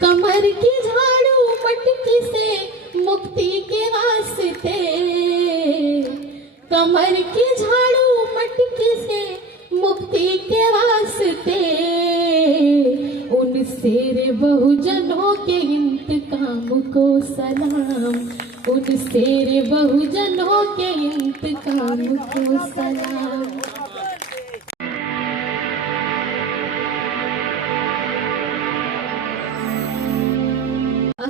कमर की झाड़ू मटकी से मुक्ति के वास्ते, कमर की झाड़ू मटकी से मुक्ति के वास्ते, उन शेर बहुजनों के इंतकाम को सलाम, उन शेर बहुजनों के इंतकाम को सलाम।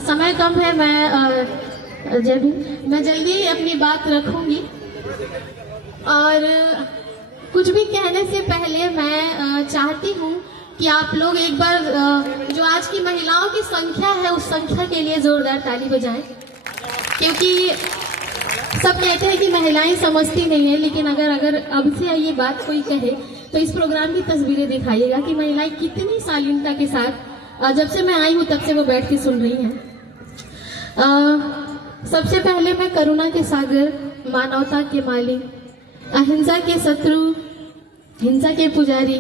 समय कम है, मैं जल्दी अपनी बात रखूंगी और कुछ भी कहने से पहले मैं चाहती हूँ कि आप लोग एक बार जो आज की महिलाओं की संख्या है उस संख्या के लिए जोरदार ताली बजाएं, क्योंकि सब कहते हैं कि महिलाएं समझती नहीं है, लेकिन अगर अब से ये बात कोई कहे तो इस प्रोग्राम की तस्वीरें दिखाइएगा कि महिलाएं कितनी शालीनता के साथ जब से मैं आई हूँ तब से वो बैठ के सुन रही हैं। सबसे पहले मैं करुणा के सागर, मानवता के मालिक, अहिंसा के शत्रु, हिंसा के पुजारी,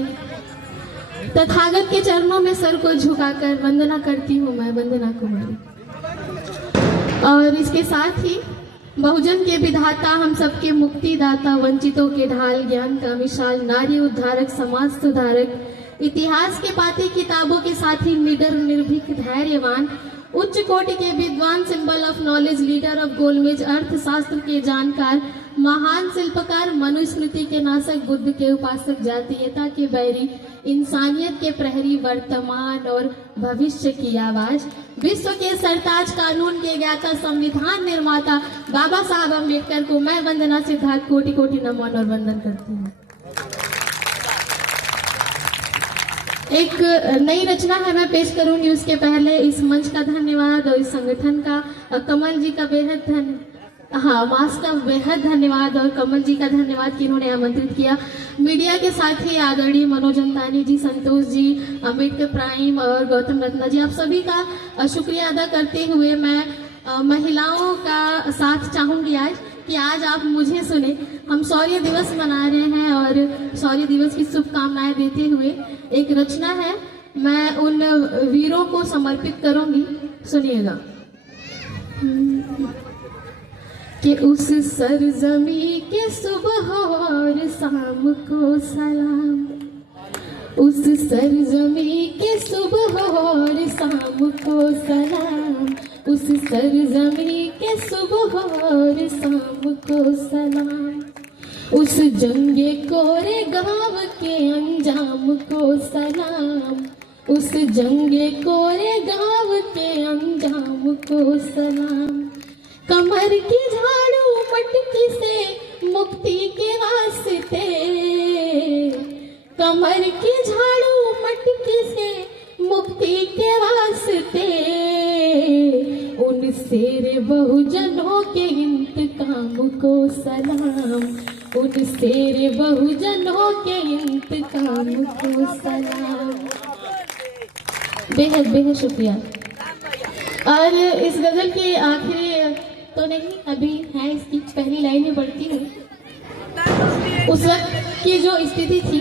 तथागत के चरणों में सर को झुकाकर वंदना करती हूँ मैं, वंदना कुमारी। और इसके साथ ही बहुजन के विधाता, हम सबके मुक्तिदाता, वंचितों के ढाल, ज्ञान का मिसाल, नारी उद्धारक, समाज सुधारक, इतिहास के पाती किताबों के साथ ही निडर, निर्भीक, धैर्यवान, उच्च कोटि के विद्वान, symbol of knowledge, leader of गोलमेज, अर्थशास्त्र के जानकार, महान शिल्पकार, मनुस्मृति के नाशक, बुद्ध के उपासक, जातीयता के बैरी, इंसानियत के प्रहरी, वर्तमान और भविष्य की आवाज, विश्व के सरताज, कानून के ज्ञाता, संविधान निर्माता बाबा साहब अम्बेडकर को मैं वंदना सिद्धार्थ कोटि कोटि नमन और वंदन करती हूँ। एक नई रचना है, मैं पेश करूंगी। उसके पहले इस मंच का धन्यवाद और इस संगठन का, कमल जी का बेहद मास का बेहद धन्यवाद और कमल जी का धन्यवाद कि इन्होंने आमंत्रित किया। मीडिया के साथ ही आदरणीय मनोज अंतानी जी, संतोष जी, अम्बेडकर प्राइम और गौतम रत्ना जी, आप सभी का शुक्रिया अदा करते हुए मैं महिलाओं का साथ चाहूंगी आज कि आज आप मुझे सुने। हम शौर्य दिवस मना रहे हैं और शौर्य दिवस की शुभकामनाएं देते हुए एक रचना है, मैं उन वीरों को समर्पित करूंगी, सुनिएगा। कि उस सरजमी के सुबह और शाम को सलाम, उस सरजमी के सुबह और शाम को सलाम, उस सरजमी के सुबह और शाम को सलाम, उस जंगे कोरे गांव के अंजाम को सलाम, उस जंगे कोरे गांव के अंजाम को सलाम। कमर की झाड़ू मटकी से मुक्ति के वास्ते, कमर की झाड़ू मटकी से मुक्ति के वास्ते, उन शेर बहुजनों के इंतकाम को सलाम, उन शेर बहुजनों के इंतकाम को सलाम। बेहद बेहद शुक्रिया। और इस गजल के आखिरी तो नहीं, अभी है, इसकी पहली लाइन में पढ़ती हूँ। उस वक्त की जो स्थिति थी,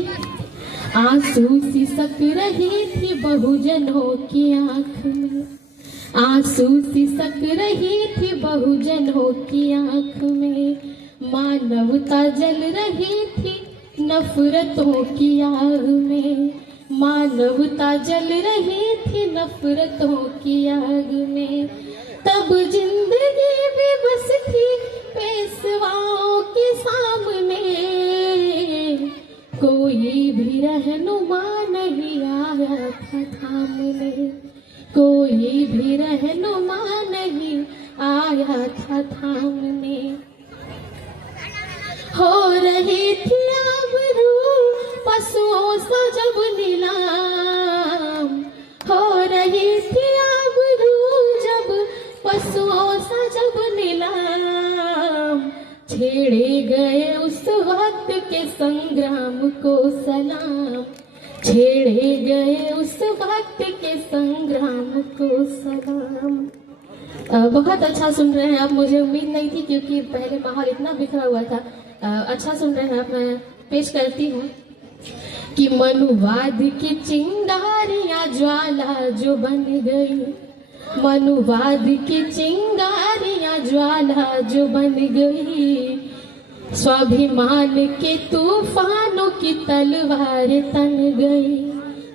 आंसू सिसक रही थी बहुजनों की आंख में, आंसू सिसक रही थी बहुजनों की आंख में, मानवता जल रही थी नफरतों की आग में, मानवता जल रही थी नफरतों की आग में। तब जिंदगी भी बस थी पेशवाओं के सामने, कोई भी रहनुमा नहीं आया था थामने, कोई भी रहनुमा नहीं आया था थामने। हो रही थी आबरू पशुओं सा जब नीलाम, हो रही थी आबरू जब पशुओं सा जब नीलाम, छेड़े गए उस वक्त के संग्राम को सलाम, छेड़े गए उस वक्त के संग्राम को सलाम। बहुत अच्छा सुन रहे हैं आप, मुझे उम्मीद नहीं थी क्योंकि पहले माहौल इतना बिखरा हुआ था। अच्छा सुन रहे हैं आप, मैं पेश करती हूँ। कि मनुवाद की चिंगारियां ज्वाला जो बन गई, मनुवाद की चिंगारियां ज्वाला जो बन गई, स्वाभिमान के तूफानों की तलवार तन गई,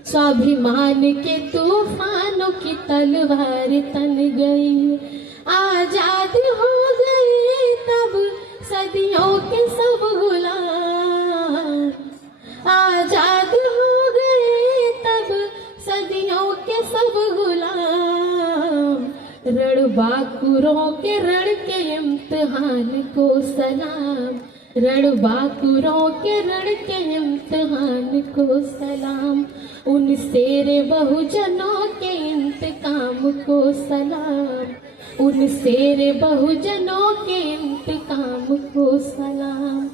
स्वाभिमान के तूफानों की तलवार तन गई। आजाद हो गए तब सदियों के सब गुलाम, आजाद हो गए तब सदियों के सब गुलाम, रणबांकुरों के रण के इम्तिहान को सलाम, रणबांकुरों के रण के इम्तिहान को सलाम, उन शेर बहुजनों के इंतकाम को सलाम, उन शेर बहुजनों के इंतकाम को सलाम।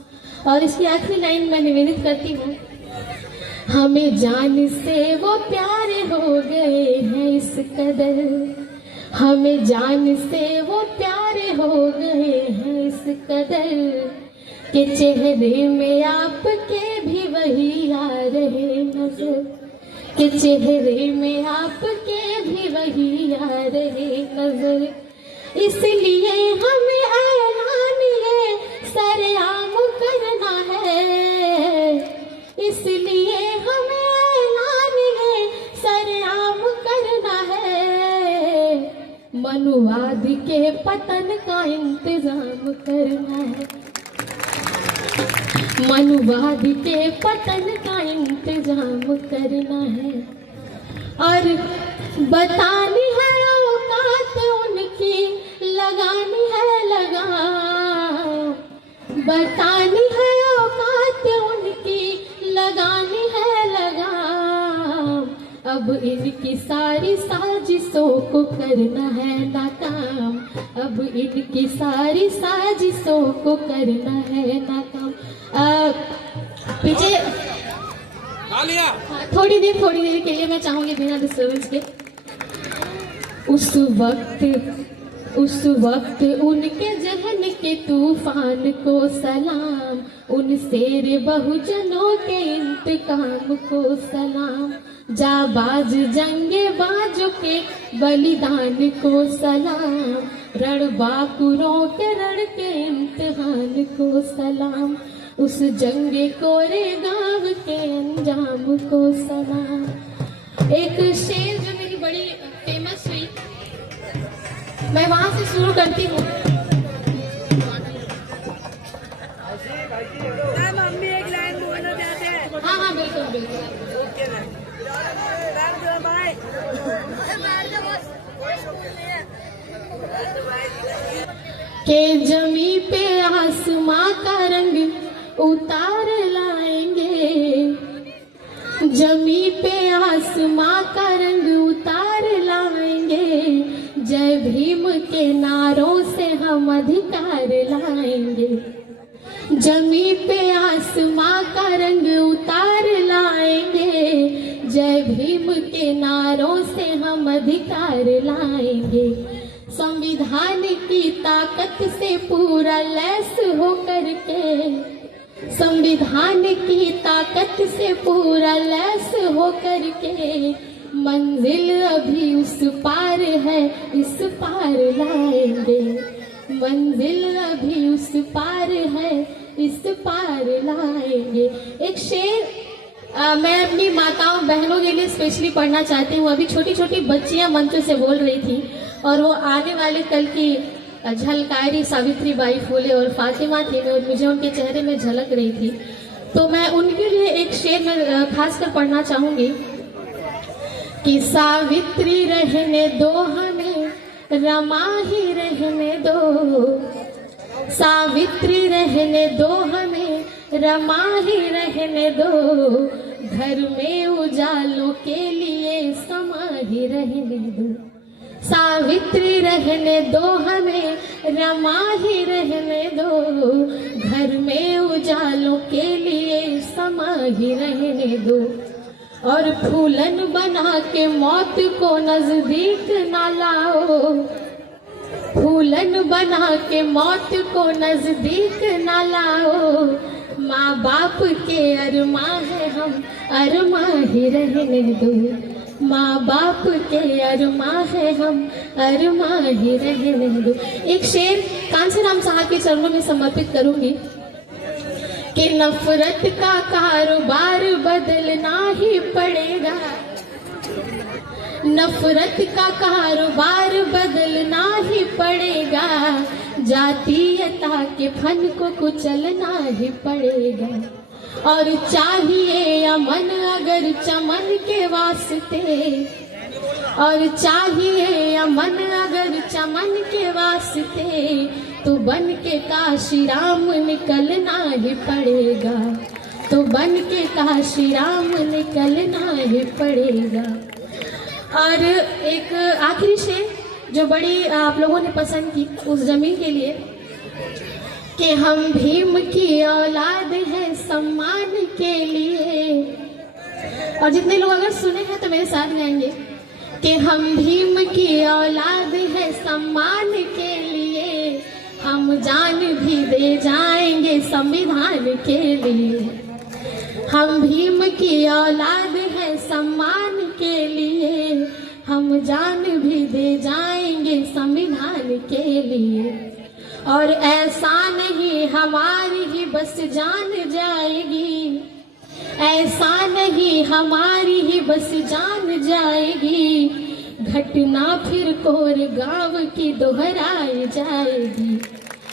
और इसकी आखिरी लाइन मैं निवेदित करती हूँ, हमें जान से वो प्यारे हो गए हैं इस कदर, हमें जान से वो प्यारे हो गए हैं इस कदर, के चेहरे में आपके भी वही आ रहे नजर, के चेहरे में आपके भी वही आ रहे नजर, इसलिए हमें ऐलान ये सरेआम करना है, इसलिए हमें ऐलान ये सरेआम करना है, मनुवाद के पतन का इंतजाम करना है, मनुवाद के पतन का इंतजाम करना है। और बतानी है औकात उनकी, लगानी है लगाम, बतानी है औकात उनकी, लगानी है लगाम, अब इनकी सारी साजिशों को करना है नाकाम, अब इनकी सारी साजिशों को करना है नाकाम। पीछे थोड़ी देर के लिए मैं चाहूंगी बिना डिस्टर्बेंस के। उस वक्त उनके जहन के तूफान को सलाम, उन शेर बहुजनों के इंतकाम को सलाम, जाबाज जंगे बाजों के बलिदान को सलाम, रणबांकुरों के रण के इम्तिहान को सलाम, उस जंगे कोरे गांव के अंजाम को सलाम। एक शेर जो मेरी बड़ी फेमस हुई, मैं वहां से शुरू करती हूँ। मम्मी एक लाइन बोलना चाहते हैं। हाँ बिल्कुल बिल्कुल। के जमी पे आसमां का रंग उतार लाएंगे, जमी पे आसमां का रंग उतार लाएंगे, जय भीम के नारों से हम अधिकार लाएंगे, जमी पे आसमां का रंग उतार लाएंगे, जय भीम के नारों से हम अधिकार लाएंगे, संविधान की ताकत से पूरा लैस होकर के, संविधान की ताकत से पूरा लैस होकर के, मंजिल अभी उस पार है इस पार लाएंगे, मंजिल अभी उस पार है इस पार लाएंगे। एक शेर मैं अपनी माताओं बहनों के लिए स्पेशली पढ़ना चाहती हूँ। अभी छोटी छोटी बच्चियां मंच से बोल रही थी और वो आने वाले कल की झलकारी सावित्रीबाई फुले और फातिमा थी, और मुझे उनके चेहरे में झलक रही थी, तो मैं उनके लिए एक शेर में खासकर पढ़ना चाहूंगी कि सावित्री रहने दो हमें, रमा ही रहने दो, सावित्री रहने दो हमें, रमा ही रहने दो, घर में उजालों के लिए समा ही रहने दो, सावित्री रहने दो हमें, रमा ही रहने दो, घर में उजालों के लिए समा ही रहने दो, और फूलन बना के मौत को नजदीक ना लाओ, फूलन बना के मौत को नजदीक ना लाओ, माँ बाप के अरमां है हम, अरमां ही रहने दो। माँ बाप के अरमां है हम, अरमां ही रहने दो। एक शेर कांसीराम साहब के चरणों में समर्पित करूंगी कि नफरत का कारोबार बदलना ही पड़ेगा, नफरत का कारोबार बदलना ही पड़ेगा, जातीयता के फन को कुचलना ही पड़ेगा। और चाहिए अमन अगर चमन के वास्ते, और चाहिए अमन अगर चमन के वास्ते, तो बन के काशी राम निकलना ही पड़ेगा, तो बन के काशी राम निकलना ही पड़ेगा। और एक आखिरी शेर जो बड़ी आप लोगों ने पसंद की उस जमीन के लिए, कि हम भीम की औलाद है सम्मान के लिए। और जितने लोग अगर सुने हैं तो मेरे साथ गाएंगे कि हम भीम की औलाद है सम्मान के लिए, हम जान भी दे जाएंगे संविधान के लिए। हम भीम की औलाद है सम्मान के लिए, हम जान भी दे जाएंगे संविधान के लिए। और ऐसा नहीं हमारी ही बस जान जाएगी, ऐसा नहीं हमारी ही बस जान जाएगी, घटना फिर कोरेगांव की दोहराई जाएगी,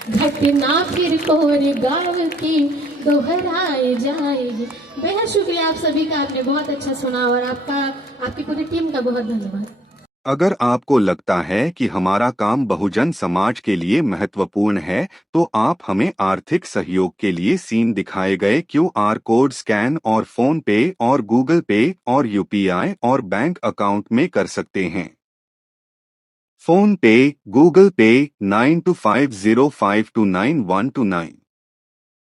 घटना फिर कोरेगांव की दोहराई जाएगी। बेहद शुक्रिया आप सभी का, आपने बहुत अच्छा सुना और आपकी पूरी टीम का बहुत धन्यवाद। अगर आपको लगता है कि हमारा काम बहुजन समाज के लिए महत्वपूर्ण है, तो आप हमें आर्थिक सहयोग के लिए सीन दिखाए गए QR कोड स्कैन और फोन पे और गूगल पे और UPI और बैंक अकाउंट में कर सकते हैं। फोन पे, गूगल पे 9250529129,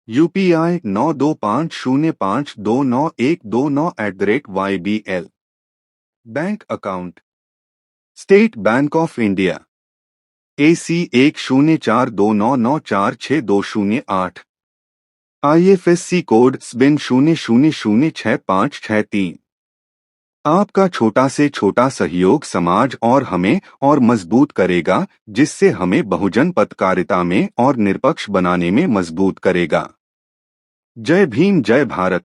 UPI 9250529129@YBL। Bank account state bank of India AC 1042994628, IFSC code SBIN 00066563। आपका छोटा से छोटा सहयोग समाज और हमें और मजबूत करेगा, जिससे हमें बहुजन पत्रकारिता में और निष्पक्ष बनाने में मजबूत करेगा। जय भीम, जय भारत।